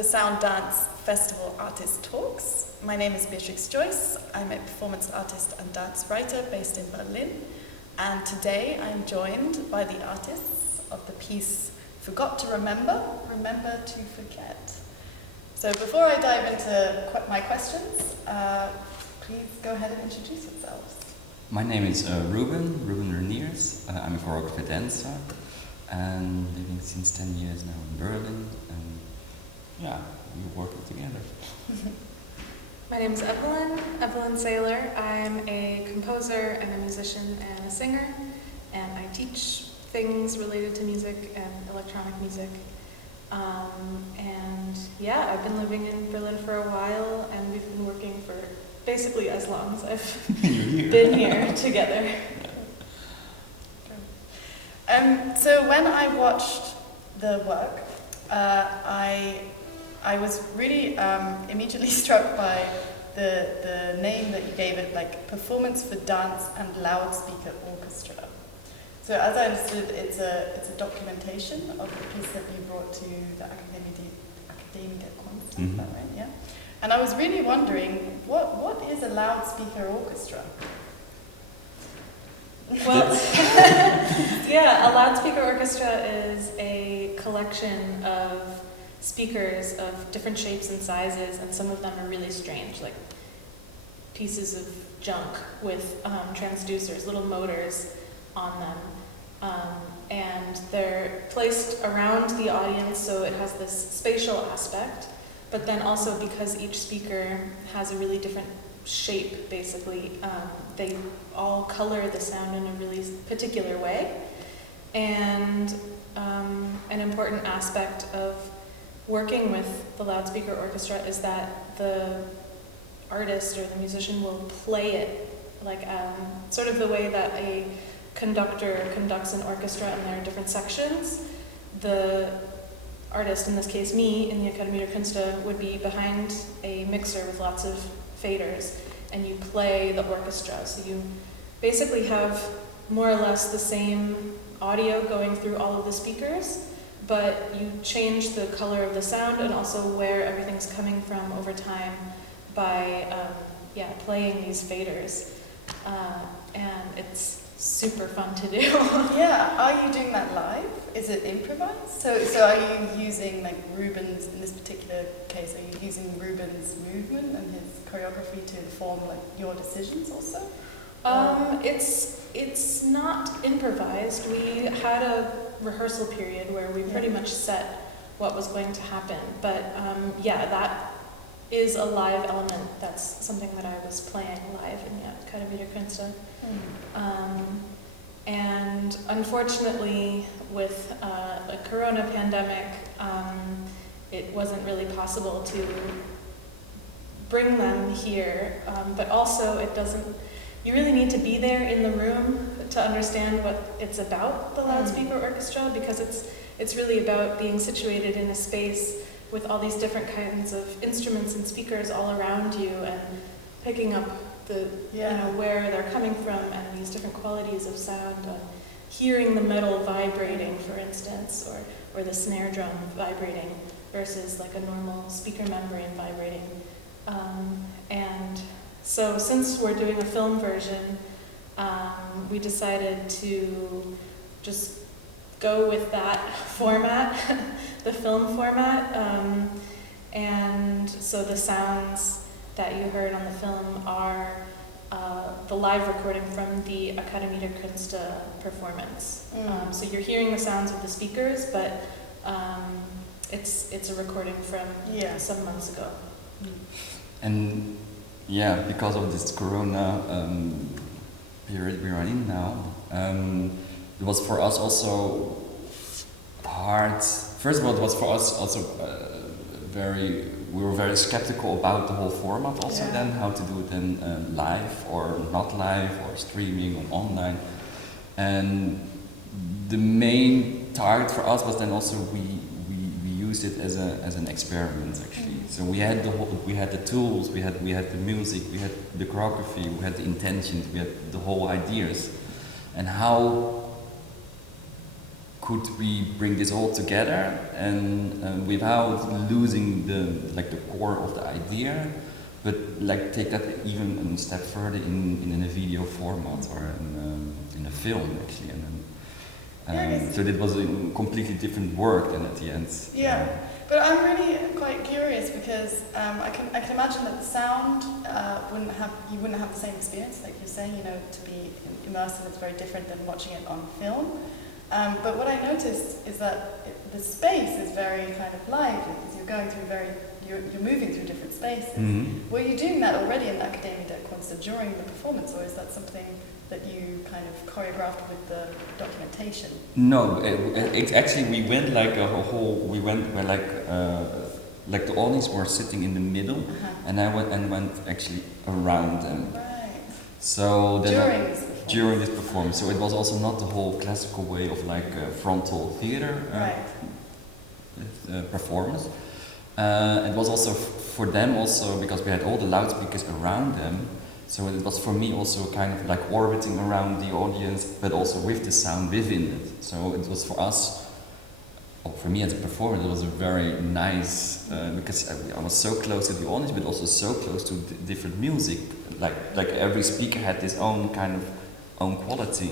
the Sound Dance Festival Artist Talks. My name is Beatrix Joyce. I'm a performance artist and dance writer based in Berlin. And today I'm joined by the artists of the piece Forgot to Remember, Remember to Forget. So before I dive into my questions, please go ahead and introduce yourselves. My name is Ruben Reniers. I'm a choreographer dancer and living since 10 years now in Berlin. And yeah, we're working together. My name is Evelyn Saylor. I'm a composer and a musician and a singer, and I teach things related to music and electronic music. And yeah, I've been living in Berlin for a while, and we've been working for basically as long as I've been here together. So when I watched the work, I was really immediately struck by the name that you gave it, like Performance for Dance and Loudspeaker Orchestra. So as I understood, it's a documentation of the piece that you brought to the Academica Kunst, is that right? Yeah. And I was really wondering, what is a loudspeaker orchestra? Well, yeah, a loudspeaker orchestra is a collection of speakers of different shapes and sizes, and some of them are really strange, like pieces of junk with transducers, little motors on them. And they're placed around the audience, so it has this spatial aspect, but then also because each speaker has a really different shape, basically, they all color the sound in a really particular way. And an important aspect of working with the loudspeaker orchestra is that the artist or the musician will play it like sort of the way that a conductor conducts an orchestra, and there are different sections. The artist, in this case me, in the Academia der Künste, would be behind a mixer with lots of faders, and you play the orchestra. So you basically have more or less the same audio going through all of the speakers, but you change the color of the sound and also where everything's coming from over time by playing these faders. And it's super fun to do. Yeah, are you doing that live? Is it improvised? So are you using like Ruben's, in this particular case, are you using Ruben's movement and his choreography to inform like your decisions also? It's not improvised. We had a rehearsal period where we pretty much set what was going to happen. But that is a live element. That's something that I was playing live in the Academia der Künste. And unfortunately, with a corona pandemic, it wasn't really possible to bring them here. But also, you really need to be there in the room to understand what it's about, the loudspeaker orchestra, because it's really about being situated in a space with all these different kinds of instruments and speakers all around you, and picking up where they're coming from and these different qualities of sound, hearing the metal vibrating, for instance, or the snare drum vibrating versus like a normal speaker membrane vibrating. And so since we're doing a film version, we decided to just go with that format, the film format. And so the sounds that you heard on the film are the live recording from the Academia der Künste performance. So you're hearing the sounds of the speakers, but it's a recording from some months ago. And yeah, because of this corona period we are in now, it was for us also hard. First of all, it was for us also we were very skeptical about the whole format also then, how to do it then live or not live or streaming or online. And the main target for us was then also we used it as an experiment actually. So we had the tools, we had the music, we had the choreography, we had the intentions, we had the whole ideas. And how could we bring this all together and without losing the core of the idea, but like take that even a step further in a video format or in a film actually, so it was a completely different work than at the end. Yeah, but I'm really quite curious because I can imagine that the sound you wouldn't have the same experience, like you're saying. To be immersive is very different than watching it on film. But what I noticed is that the space is very kind of lively because you're going through you're moving through different spaces. Mm-hmm. Were you doing that already in the Academie der Künste during the performance, or is that something that you kind of choreographed with the documentation? No, it actually we went like like the audience were sitting in the middle, and I went actually around them. Right. So During this performance, so it was also not the whole classical way of like frontal theater performance. It was also for them also because we had all the loudspeakers around them. So it was for me also kind of like orbiting around the audience, but also with the sound within it. So it was for us, or for me as a performer, it was a very nice, because I was so close to the audience, but also so close to different music. Like every speaker had his own kind of own quality.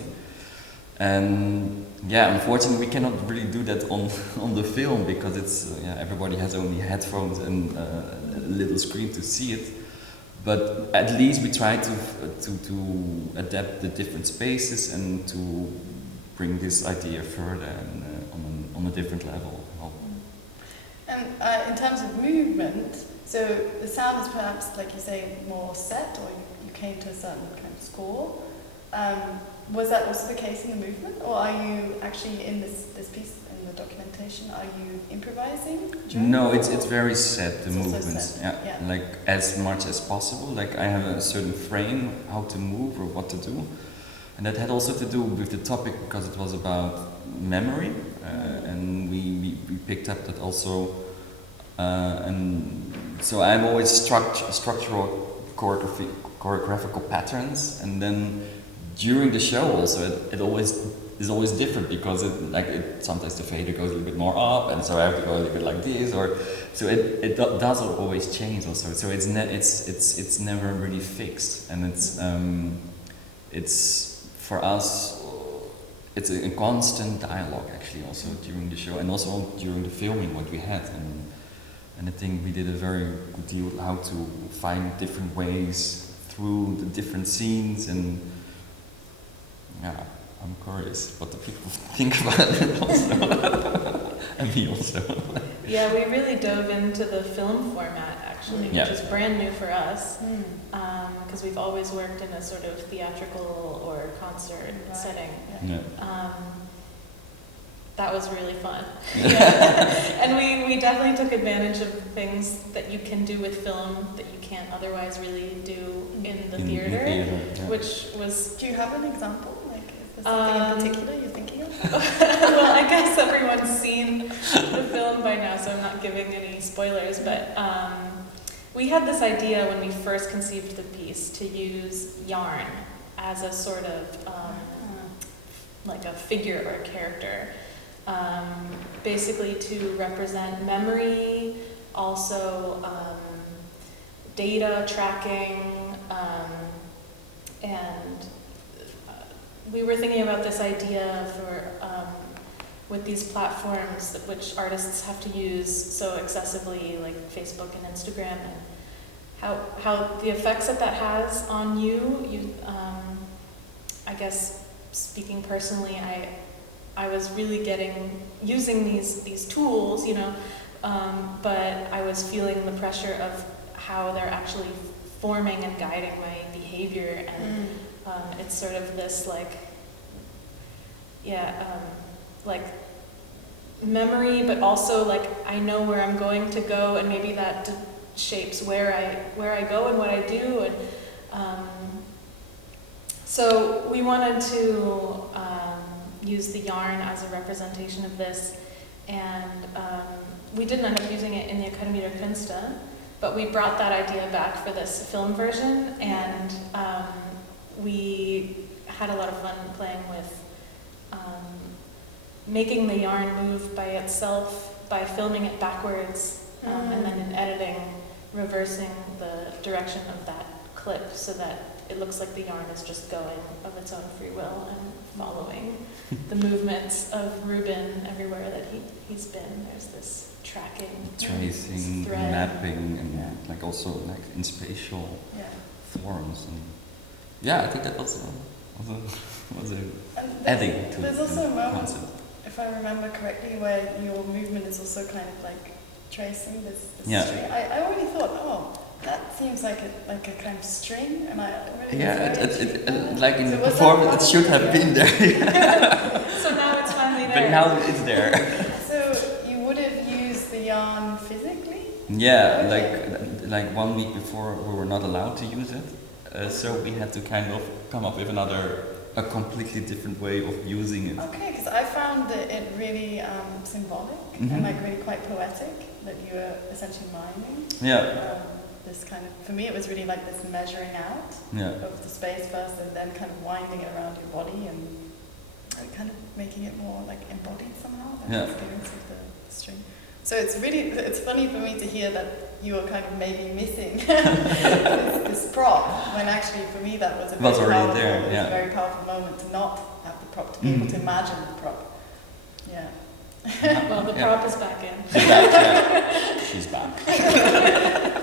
And yeah, unfortunately we cannot really do that on the film because it's, everybody has only headphones and a little screen to see it. But at least we try to adapt the different spaces and to bring this idea further and on a different level. And in terms of movement, so the sound is perhaps, like you say, more set, or you came to a certain kind of score. Was that also the case in the movement, or are you actually in this piece in the documentation? Are you improvising? No, it's very set, the movements. Set. Yeah, like as much as possible. Like I have a certain frame how to move or what to do, and that had also to do with the topic because it was about memory, and we picked up that also, and so I'm always structural choreographical patterns, and then during the show also it always is always different because sometimes the fader goes a little bit more up, and so I have to go a little bit like this, or so it does always change also. So it's never really fixed, and it's for us it's a constant dialogue actually also during the show and also during the filming what we had, and I think we did a very good deal how to find different ways through the different scenes, and yeah, I'm curious what the people think about it also. And me also. Yeah, we really dove into the film format actually, which is brand new for us, because we've always worked in a sort of theatrical or concert setting. Yeah. That was really fun. Yeah. And we definitely took advantage of things that you can do with film that you can't otherwise really do in the theater, which was... Do you have an example? Is there something in particular you're thinking of? Well, I guess everyone's seen the film by now, so I'm not giving any spoilers, but we had this idea when we first conceived the piece to use yarn as a sort of like a figure or a character, basically to represent memory, also data tracking, and we were thinking about this idea for with these platforms which artists have to use so excessively, like Facebook and Instagram, and how the effects that has on you. I guess speaking personally, I was really using these tools, but I was feeling the pressure of how they're actually forming and guiding my behavior, and it's sort of this like memory, but also like I know where I'm going to go, and maybe that shapes where I go and what I do, and so we wanted to use the yarn as a representation of this, and we didn't end up using it in the Academie der Künste, but we brought that idea back for this film version, and we had a lot of fun playing with making the yarn move by itself by filming it backwards, and then in editing, reversing the direction of that clip so that it looks like the yarn is just going of its own free will and following the movements of Ruben everywhere that he's been. There's this tracking, tracing, thread. mapping, and like also like in spatial forms. And yeah, I think that was adding to there's the also a moment, concept. if I remember correctly, where your movement is also kind of like tracing this string. I already thought, oh, that seems like a kind of string, and I really it like in the performance, it should have been there. So now it's finally there. But now it's there. So you would have used the yarn physically? Yeah, like 1 week before we were not allowed to use it, so we had to kind of come up with a completely different way of using it. Okay, because I found it really symbolic and like really quite poetic that you were essentially miming. Yeah. This kind of, for me, it was really like this measuring out of the space first, and then kind of winding it around your body and kind of making it more like embodied somehow. The experience of the string. So it's funny for me to hear that you were kind of maybe missing this prop, when actually for me that was a very powerful moment to not have the prop, to be able to imagine the prop. Yeah. Well, the prop is back in. She's back. She's back.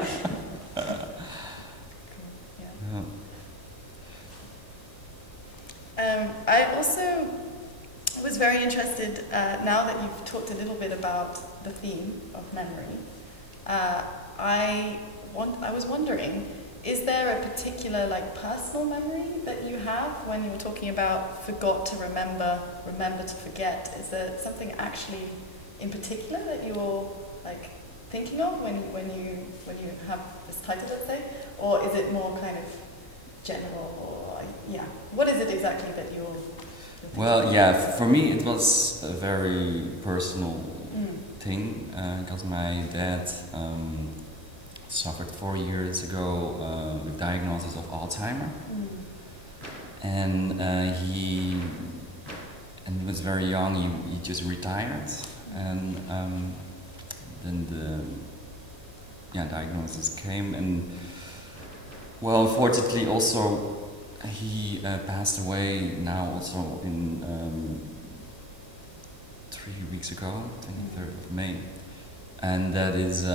I also was very interested, now that you've talked a little bit about the theme of memory, I was wondering, is there a particular like personal memory that you have when you were talking about forgot to remember to forget? Is there something actually in particular that you're like thinking of when you have this title, let's say, or is it more kind of general, or what is it exactly that you're thinking? Well, for me it was a very personal thing, because my dad suffered 4 years ago with diagnosis of Alzheimer, and he was very young. He just retired, and then the diagnosis came, and well, unfortunately, also he passed away now also in 3 weeks ago, 23rd of May, and that is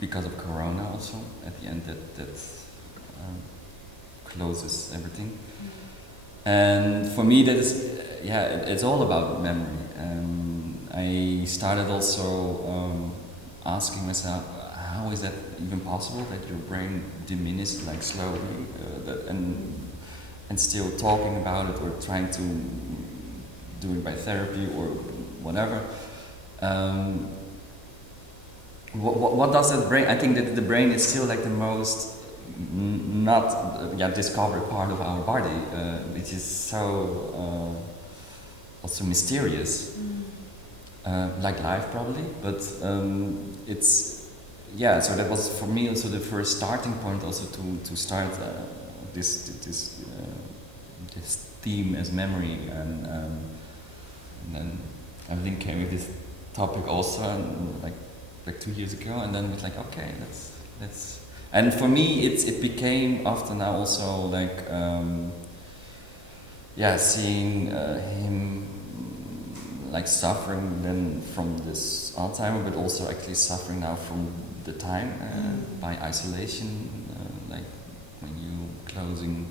because of Corona also. At the end, that closes everything. And for me, that is it's all about memory. I started also asking myself, how is that even possible that your brain diminishes like slowly, and still talking about it or trying to do it by therapy or whatever. What does that brain? I think that the brain is still like the most not discovered part of our body, which is so also mysterious, like life probably. But it's so that was for me also the first starting point, also to start this theme as memory, and then everything came with this topic also, and like 2 years ago, and then it's like, okay, let's and for me it became after now also like seeing him like suffering then from this Alzheimer, but also actually suffering now from the time by isolation, like when you closing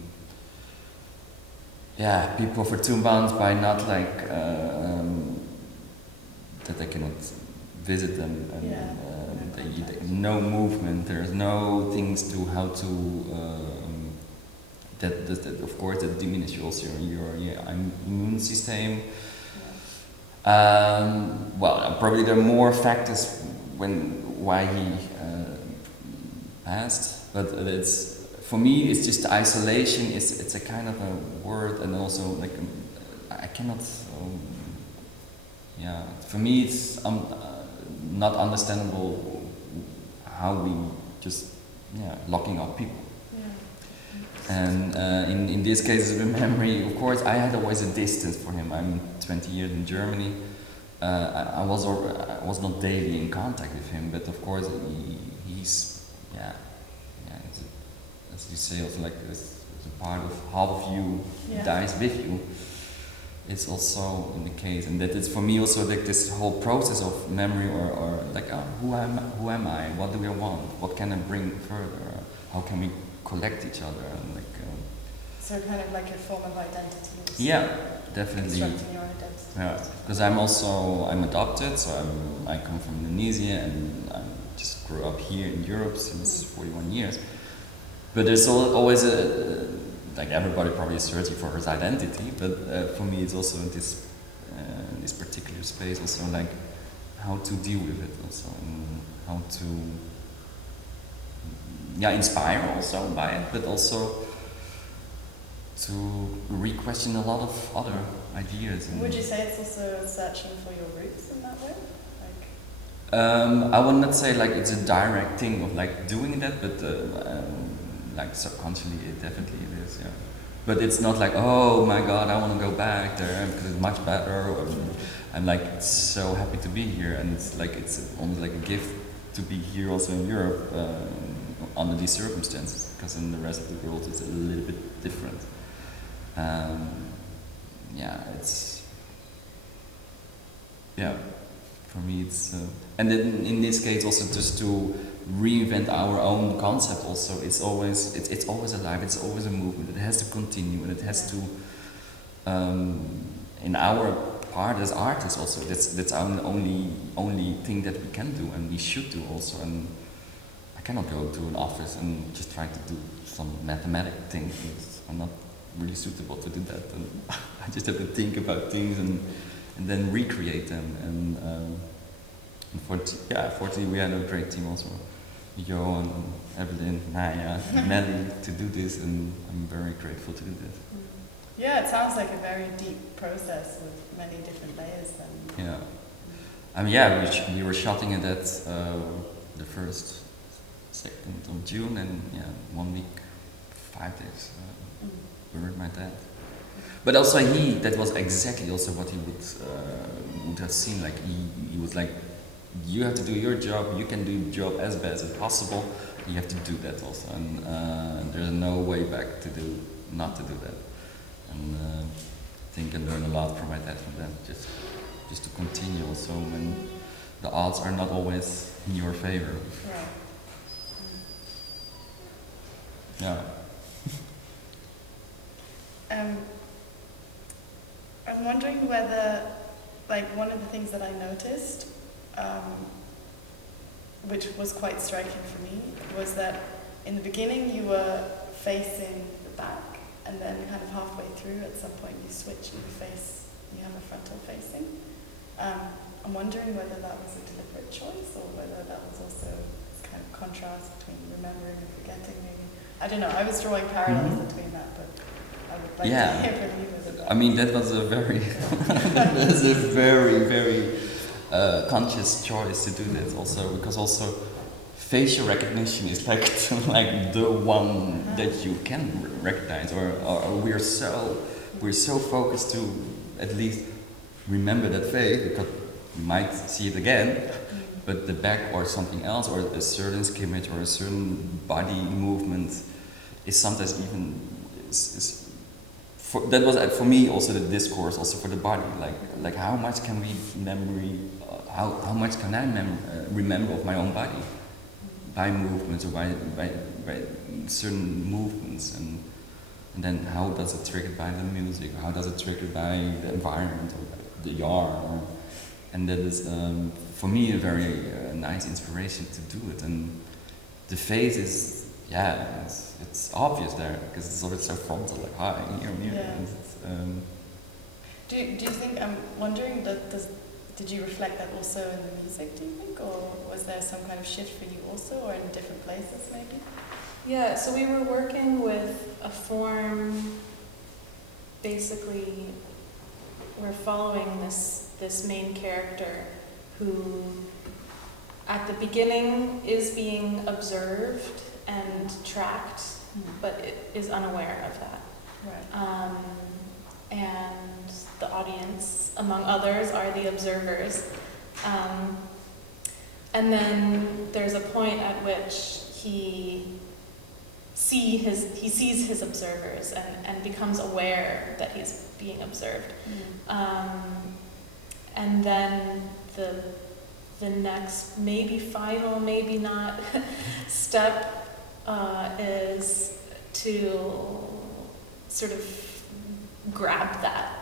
people for 2 months by not like that I cannot visit them, and no movement, there's no things to how to that of course that diminishes also your immune system. Well, probably there are more factors why he passed, but it's for me it's just isolation. It's a kind of a word, and also like I cannot. For me it's not understandable how we just locking up people. And in this case, the memory, of course, I had always a distance for him. I'm 20 years in Germany. I was not daily in contact with him, but of course, he's, as you say, also like this, a part of half of you dies with you. It's also in the case, and that is for me also like this whole process of memory, or like, who am I? What do I want? What can I bring further? How can we collect each other? And like, so kind of like a form of identity. Yeah, definitely. Constructing your identity. Yeah, because I'm adopted, so I come from Indonesia, and I just grew up here in Europe since 41 years. But there's always like everybody probably is searching for his identity, but for me it's also this particular space also like how to deal with it also, and how to inspire also by it, but also to re-question a lot of other ideas. Would you say it's also searching for your roots in that way? I would not say like it's a direct thing of like doing that, but like subconsciously it definitely is, yeah. But it's not like, oh my god, I want to go back there because it's much better, or I'm like so happy to be here, and it's almost like a gift to be here also in Europe under these circumstances, because in the rest of the world it's a little bit different. For me it's and then in this case also just to reinvent our own concept also. It's always alive, it's always a movement, it has to continue, and it has to in our part as artists also, that's our only thing that we can do, and we should do also. And I cannot go to an office and just try to do some mathematic things. I'm not really suitable to do that, and I just have to think about things and then recreate them. And fortunately we had a great team also, Jo and Evelyn, Naya, and Melly, to do this, and I'm very grateful to do this. Yeah, it sounds like a very deep process with many different layers then. Yeah. I mean, we were shooting it at the 1st, 2nd of June, and 1 week, 5 days, buried my dad. But also that was exactly also what he would have seen. Like he was like, you have to do your job, you can do your job as best as possible, you have to do that also. And there's no way back not to do that. And I think I learned a lot from my dad from that, just to continue also when the odds are not always in your favor. Right. Yeah. I'm wondering whether, like, one of the things that I noticed, which was quite striking for me, was that in the beginning you were facing the back, and then kind of halfway through, at some point you switch and you have a frontal facing. I'm wondering whether that was a deliberate choice, or whether that was also kind of contrast between remembering and forgetting, maybe. I don't know, I was drawing parallels between that, but I would like to hear from you. I mean, that was a very, very conscious choice to do that also, because also facial recognition is like the one that you can recognize, or we're so focused to at least remember that face, because you might see it again, but the back or something else, or a certain image or a certain body movement is sometimes even that was for me also the discourse also for the body, like how much can we how much can I remember of my own body by movements, or by certain movements, and then how does it trigger by the music, how does it trigger by the environment or the yard, and that is for me a very nice inspiration to do it. And the face is it's obvious there, because it's always so frontal, like hi, here. Yeah. Do you think, I'm wondering, did you reflect that also in the music, do you think, or was there some kind of shift for you also, or in different places maybe? Yeah, so we were working with a form, basically we're following this main character who at the beginning is being observed and tracked but it is unaware of that. Right. And the audience, among others, are the observers. And then there's a point at which he sees his observers and becomes aware that he's being observed. And then the next, maybe final, maybe not, step is to sort of grab that.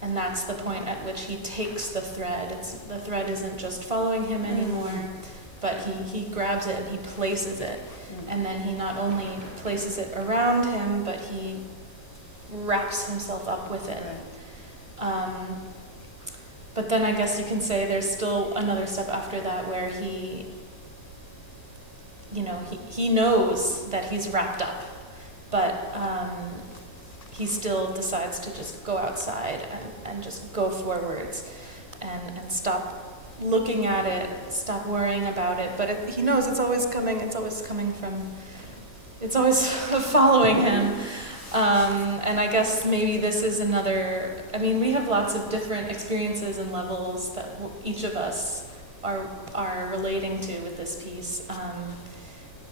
And that's the point at which he takes the thread. The thread isn't just following him anymore, but he grabs it and he places it. And then he not only places it around him, but he wraps himself up with it. But then I guess you can say there's still another step after that where he knows that he's wrapped up, but he still decides to just go outside and just go forwards and stop looking at it, stop worrying about it. But he knows it's always coming from, it's always following him. And I guess maybe this is another, we have lots of different experiences and levels that each of us are relating to with this piece.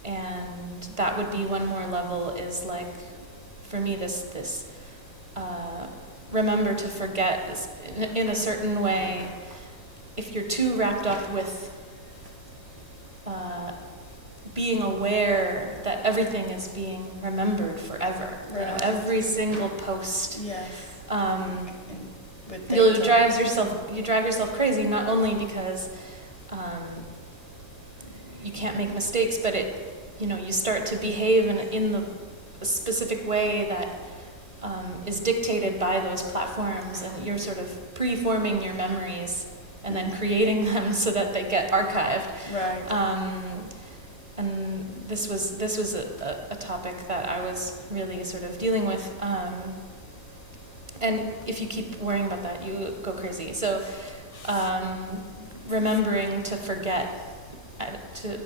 And that would be one more level is like, for me, this remember to forget this, in a certain way. If you're too wrapped up with being aware that everything is being remembered forever, Right. Every single post, Yes. you drive yourself crazy, not only because you can't make mistakes, but you start to behave in the specific way that is dictated by those platforms, and you're sort of preforming your memories and then creating them so that they get archived. Right. And this was a topic that I was really sort of dealing with. And if you keep worrying about that, you go crazy. So remembering to forget at a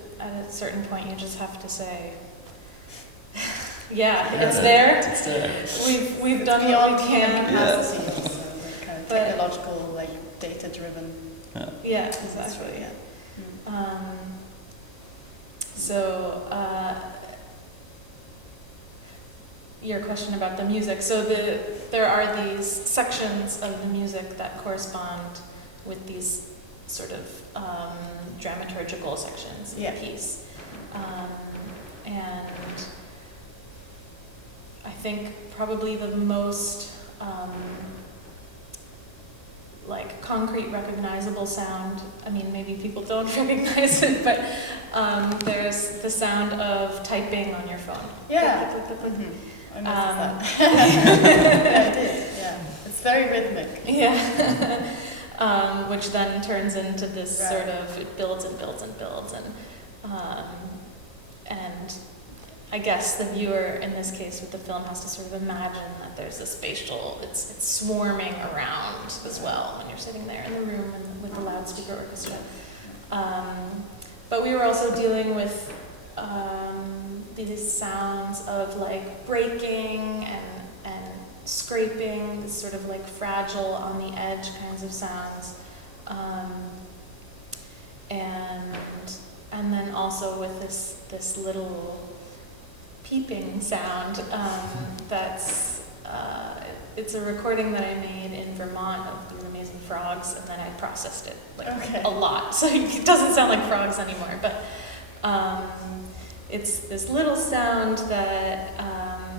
certain point, you just have to say, it's there. It's there. We've done what we can. Capacity also, like kind of technological, like data-driven. Yeah, exactly. Yeah. So your question about the music. So there are these sections of the music that correspond with these sort of dramaturgical sections in the piece. And I think probably the most concrete, recognizable sound, maybe people don't recognize it, but there's the sound of typing on your phone. Yeah. Click, click, click, click. I noticed that. Yeah, I did. Yeah. It's very rhythmic. Yeah. Which then turns into this Right. sort of, it builds and builds and builds. And I guess the viewer, in this case with the film, has to sort of imagine that there's a spatial, it's swarming around as well when you're sitting there in the room and with the loudspeaker orchestra. But we were also dealing with these sounds of like breaking and scraping, this sort of like fragile, on the edge kinds of sounds. And then also with this little peeping sound that's it's a recording that I made in Vermont of these amazing frogs, and then I processed it a lot, so it doesn't sound like frogs anymore. But it's this little sound that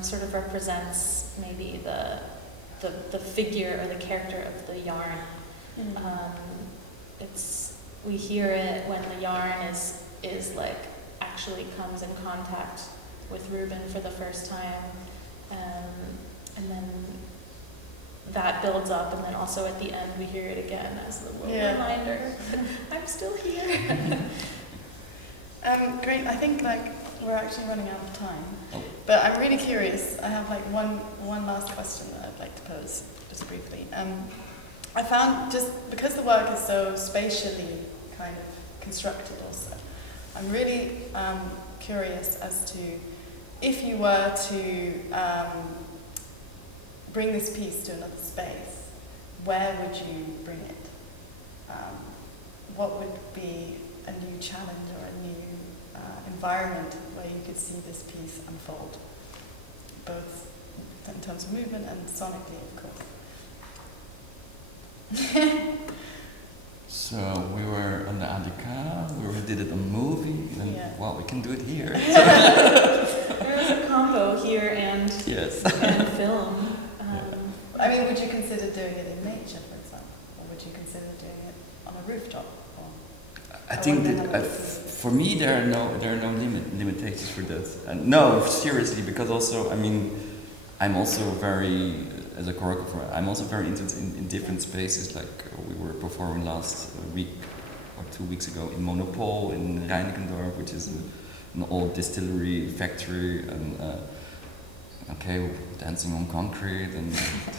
sort of represents maybe the figure or the character of the yarn. We hear it when the yarn is like actually comes in contact with Ruben for the first time, and then that builds up, and then also at the end we hear it again as the reminder, I'm still here. Great. I think we're actually running out of time, but I'm really curious. I have one last question that I'd like to pose just briefly. I found, just because the work is so spatially kind of constructed also, I'm really curious as to if you were to bring this piece to another space, where would you bring it? What would be a new challenge or a new environment where you could see this piece unfold, both in terms of movement and sonically, of course? So we were on the ADK, we did it on movie, and well, we can do it here. There is a combo here and Yes. and film. I mean, would you consider doing it in nature, for example, or would you consider doing it on a rooftop? I think that for me there are no limitations for that. And no, seriously, because also I mean I'm also very as a choreographer I'm also very interested in different spaces. Like we were performing last week or 2 weeks ago in Monopol in Reinickendorf, which is an old distillery factory, and okay, dancing on concrete and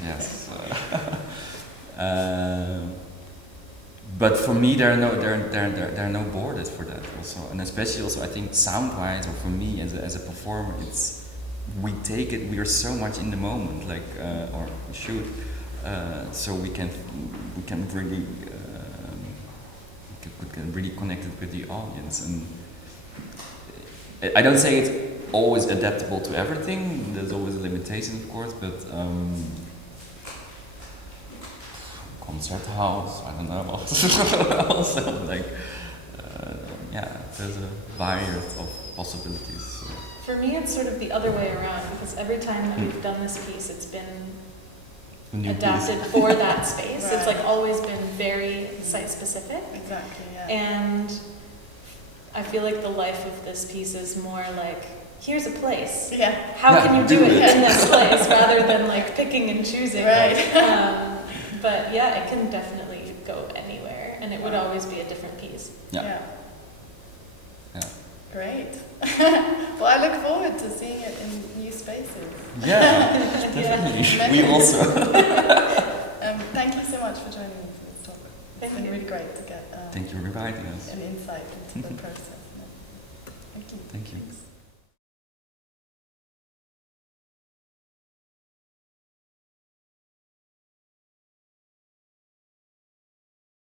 yes. But for me, there are no borders for that also, and especially also I think sound-wise, or for me as a performer, we take it. We are so much in the moment, like or we shoot, so we can really connect it with the audience. And I don't say it's always adaptable to everything. There's always a limitation, of course, but. Concert house, I don't know, also like, there's a variety of possibilities. For me, it's sort of the other way around, because every time that we've done this piece, it's been adapted for that space. Right. It's like always been very site-specific. Exactly, yeah. And I feel like the life of this piece is more like, here's a place. Yeah. How can you do it it. in this place, rather than like picking and choosing. Right. But yeah, it can definitely go anywhere, and it would always be a different piece. Yeah. Great. Well, I look forward to seeing it in new spaces. Yeah, definitely. We also. Thank you so much for joining me for this talk. It's been really great to get Thank you for inviting us. an insight into the process. Thank you. Thank you.